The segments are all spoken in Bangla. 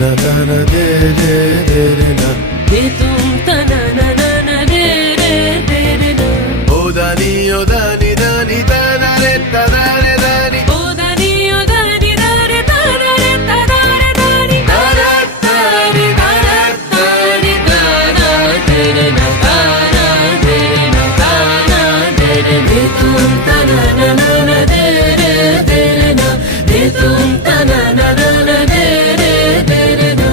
na na na de de de de na de tum ta na na na na de de na o dani dani da na re ta da re dani o dani da re ta da re ta da re dani da ra ta re da ra ta re da na de re na ta na de re na ta na de re de tum ta na na na na de na de tum ta na na na na de na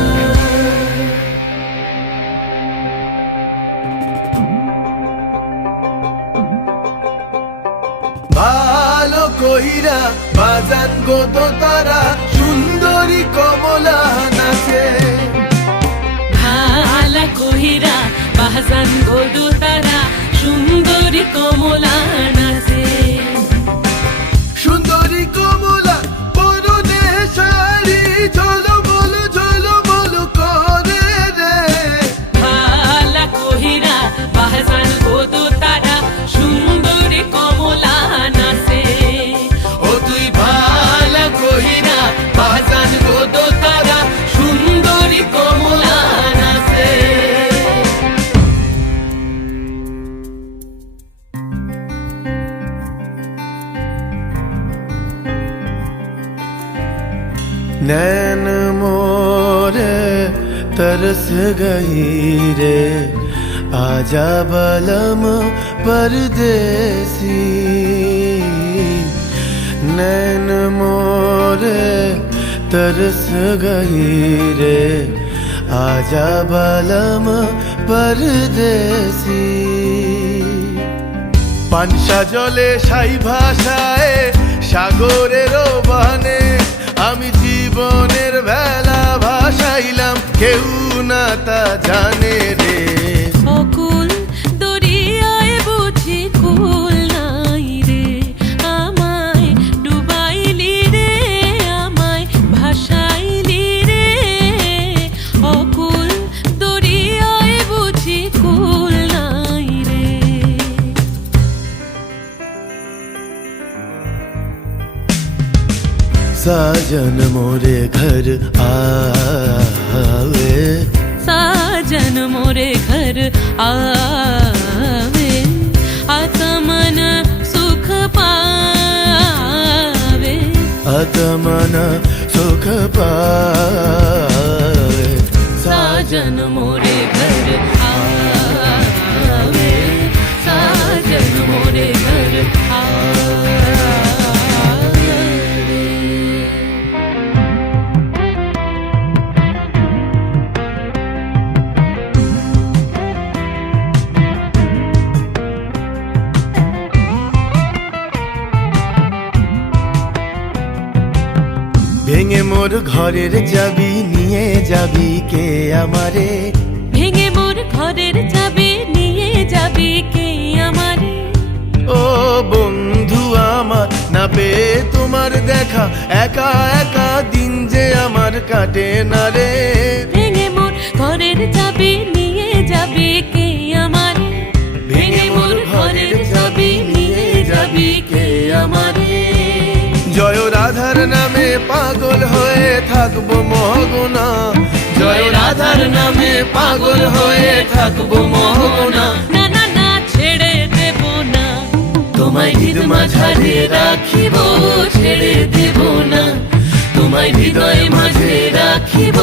ভালো কইরা বাজান গো তো তারা সুন্দরী কমলা নাচে ভালা কহিরা বাজান গোদু তারা সুন্দরী কমলা নাচে সুন্দরী কমলা পরনে শাড়ি ঝলো বলো করে রে ভালা কহিরা বাজান গোদু তারা সুন্দরী কমলা নাচে ও তুই ভালা কইরা বাজান গো তো তারা সুন্দরী কমলা নাচে नैन मोरे तरस गई रे आजा बलम परदेसी नैन मोरे तरस गई रे आजा बलम परदेसी পানসা জলে সাই ভাষায় সাগরের বানে আমি জীবনের ভেলা ভাসাইলাম কেউ না তা জানে রে অকুল দরিয়ায় বুঝি কুল নাই রে আমায় ডুবাইলি রে আমায় ভাসাইলি রে অকুল দরিয়ায় বুঝি কুল নাই রে साजन मोरे घर आवे साजन मोरे घर आवे आत्मन सुख पावे आत्मन सुख पावे साजन मोरे घर आवे साजन मोरे घर आवे ভেঙে মোর ঘরের চাবি নিয়ে যাবি কে আমারে ভেঙে মোর ঘরের চাবি নিয়ে যাবি কে আমারে ও বন্ধু আমার না পেয়ে তোমার দেখা একা একা দিন যে আমার কাটে না রে ভেঙে মোর ঘরের চাবি নিয়ে যাবি কে আমারে ভেঙে মোর ঘরের চাবি নিয়ে যাবি কে আমারে জয় রাধার নামে পাগল হয়ে থাকবো মহগোনা জয় রাধার নামে পাগল হয়ে থাকবো মহগোনা না না না ছেড়ে দেব না তোমায় হৃদ মাঝারে রাখিব ছেড়ে দেব না তোমায় হৃদয় মাঝে রাখিব